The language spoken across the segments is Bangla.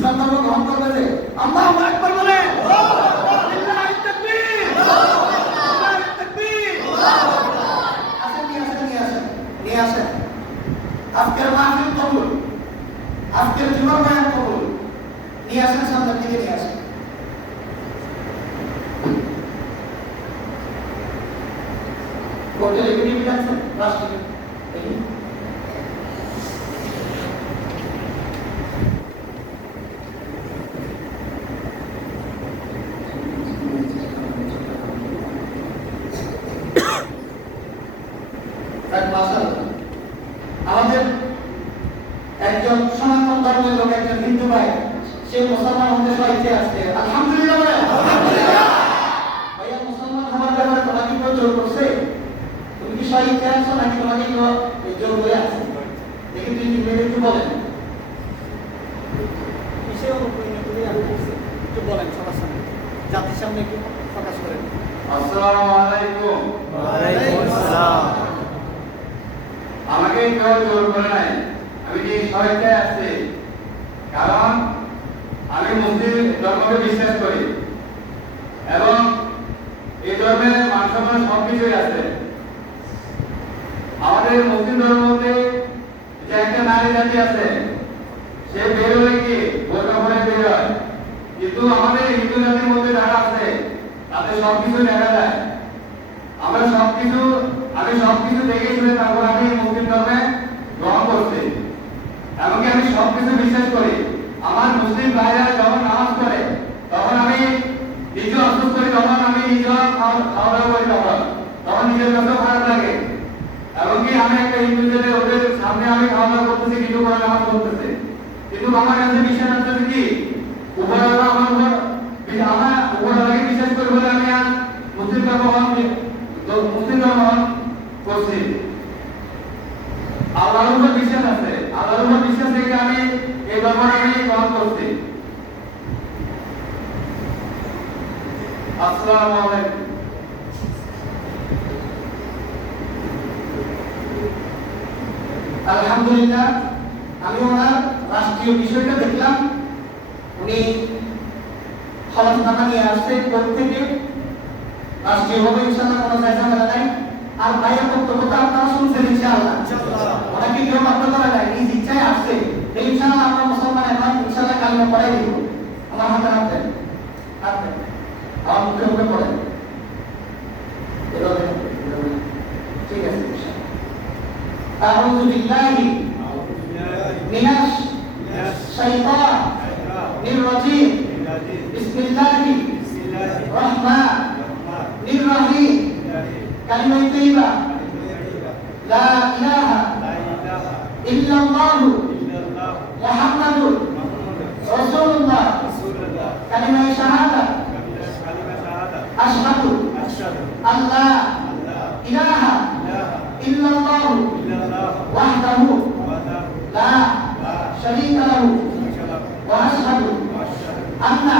ইসলাম ধর্ম গ্রহণ করবে যে আল্লাহু আকবার বলে লিল্লাহি তাকবীর লিল্লাহি তাকবীর আসেন নিয়ে আসেন আজকের মাহফিল কবুল আজকের জীবন বয়ান কবুল নিয়ে আসেন সামনের দিকে নিয়ে আসেন কোর্টের এগ্রিমেন্ট আছে রাষ্ট্রীয় দেখি আমাদের একজন সনাতন ধর্মের লোক একজন হিন্দু ভাই সে মুসলমান হতে চাইতে আসছে আলহামদুলিল্লাহ ভাইয়া মুসলমান হওয়ার ব্যাপারে তোমাকে কেউ জোর করছে তুমি কি সাহিত্যে আছো নাকি তোমাকে কেউ জোর করে আছে দেখি তুই মেরে একটু বলেন কিসের অনুপ্রেরণা করে আমি করছি একটু বলেন সবার সামনে জাতির সামনে একটু প্রকাশ করেন। আসসালামু আলাইকুম। ওয়ালাইকুম আসসালাম। আমাকে কেউ জোর করে নাই, আমি কি সাহিত্যে আসছি কারণ আমি মুসলিম ধর্মকে বিশ্বাস করি এবং এই ধর্মের মান-সম্মান সবকিছুই আছে। আমাদের মুসলিম ধর্মতে যে একটা নারী জাতি আছে সে বের হয়ে কি বোরকা পরে বের হয়, কিন্তু আমাদের হিন্দু জাতির মধ্যে যারা আছে তাদের সবকিছু দেখা যায়। আমি সবকিছু দেখে শুনে তারপর আমি মুসলিম ধর্মে গ্রহণ করছি, এমনকি আমি সবকিছু বিশ্বাস করি। আমার মুসলিম ভাইরা যখন নামাজ পড়ে তখন আমি নিজে অসুস্থ করি, তখন আমি নিজে খাওয়া দাওয়া করি, তখন নিজের কাছেও খারাপ লাগে। এমনকি আমি একটা হিন্দু ছেলে, ওদের সামনে আমি খাওয়া দাওয়া করতেছি, কিন্তু ওরা নামাজ পড়তেছে, কিন্তু আমার কাছে বিশ্বাস আছে কি উপরওয়ালা আমার উপরওয়ালাকে বিশ্বাস করি বলে আমি আজ মুসলিম ধর্ম করছি। আল্লাহর উপর বিশ্বাস আছে, আল্লাহর উপর বিশ্বাস থেকে আমি এই ধর্মটা আমি গ্রহণ করছি। আসসালামু আলাইকুম। আলহামদুলিল্লাহ আমি ওনার রাষ্ট্রীয় বিষয়টা দেখলাম, উনি হলফনামা নিয়ে আসছে কোর্ট থেকে, রাষ্ট্রীয়ভাবে ইনশাআল্লাহ কোনো ঝামেলা নাই। আর ভাইয়ের বক্তব্যটা আপনারা শুনছেন ইনশাআল্লাহ, ওনাকে কেউ বাধ্য করা যায়, নিজ ইচ্ছায় আসছে। ইনশাআল্লাহ আমরা মুসলমান এখন ইনশাআল্লাহ কালিমা পড়াই দিব। আমার হাতে রাখবেন আমার মুখে মুখে পড়েন, ঠিক আছে। আউযু বিল্লাহি মিনাশ শাইতানির রাজিম বিসমিল্লাহির রহমানির রহিম কালিমা তাইয়্যিবা লা ইলাহা ইল্লাল্লাহু মুহাম্মাদুর রাসূলুল্লাহ কালিমা শাহাদা আশহাদু আল্লা ইলাহা ইল্লাল্লাহু ওয়াহদাহু লা শারীকা লাহু ওয়া আশহাদু আন্না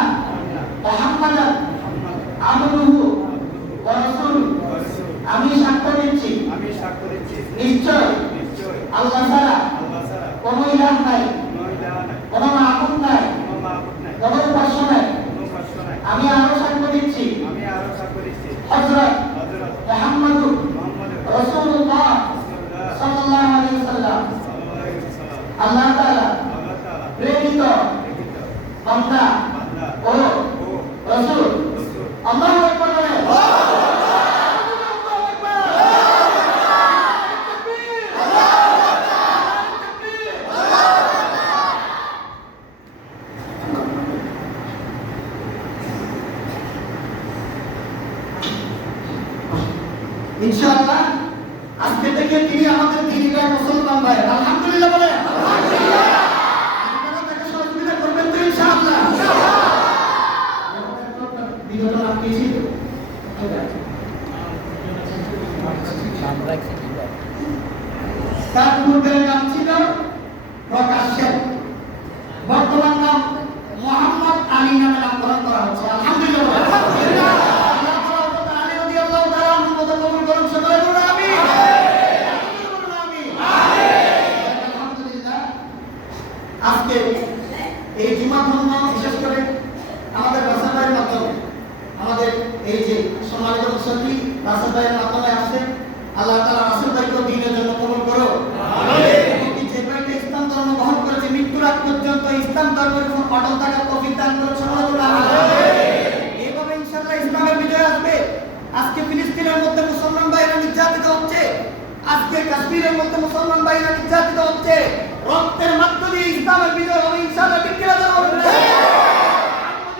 মুহাম্মাদান আবদুহু ওয়া রাসূলুহু। আমি সাক্ষ্য দিচ্ছি নিশ্চয় আল্লাহ ছাড়া কোনো ইলাহ নাই, কোনো মাবুদ নাই, কোনো উপাস্য নাই। আমি আরো সাক্ষ্য দিচ্ছি হযরত মুহাম্মাদুর রাসূলুল্লাহ সাল্লাল্লাহু আলাইহি ওয়াসাল্লাম আল্লাহ তাআলা প্রেরিত বান্দা ও রাসূল। আল্লাহু আকবার বলেন। ইনশাআল্লাহ আজকে থেকে তিনি আমাদের দিনদার মুসলমান ভাই। আলহামদুলিল্লাহ বলেন। আলহামদুলিল্লাহ। আপনারা তাকে সহযোগিতা করবেন তো ইনশাআল্লাহ। জন্য বিশেষ করে আমাদের রাসেল ভাইয়ের মাধ্যমে আমাদের এই যে সম্মানিত মুসল্লি রাসেল ভাইয়ের মাধ্যমে আসছে, আল্লাহ তাআলা রাসেল ভাইকে দ্বীনের জন্য কবুল করো। আমিন। যে ভাইটা ইসলাম ধর্ম গ্রহণ করেছে মৃত্যুর আগ পর্যন্ত ইসলাম ধর্মের উপর অটল থাকার তৌফিক দান করো। সুবহানাল্লাহ। এইভাবে ইনশাআল্লাহ ইসলামের বিজয় আসবে। আজকে ফিলিস্তিনের মধ্যে মুসলমান ভাইরা নির্যাতিত হচ্ছে, আজকে কাশ্মীরের মধ্যে মুসলমান ভাইরা নির্যাতিত হচ্ছে, রক্তের মধ্য দিয়ে ইসলামের বিজয় হবে ইনশাআল্লাহ। ঠিক কিনা জানো?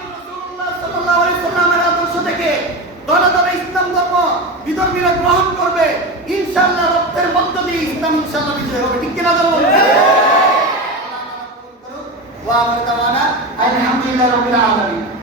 রাসূলুল্লাহ সাল্লাল্লাহু আলাইহি সাল্লামের আদর্শ থেকে দলে দলে ইসলাম ধর্ম বিধর্মীরা গ্রহণ করবে ইনশাআল্লাহ। রক্তের মধ্য দিয়ে ইসলাম ইনশাআল্লাহ বিজয় হবে। ঠিক কিনা জানো? ওয়া আলহামদুলিল্লাহ রাব্বিল আলামিন।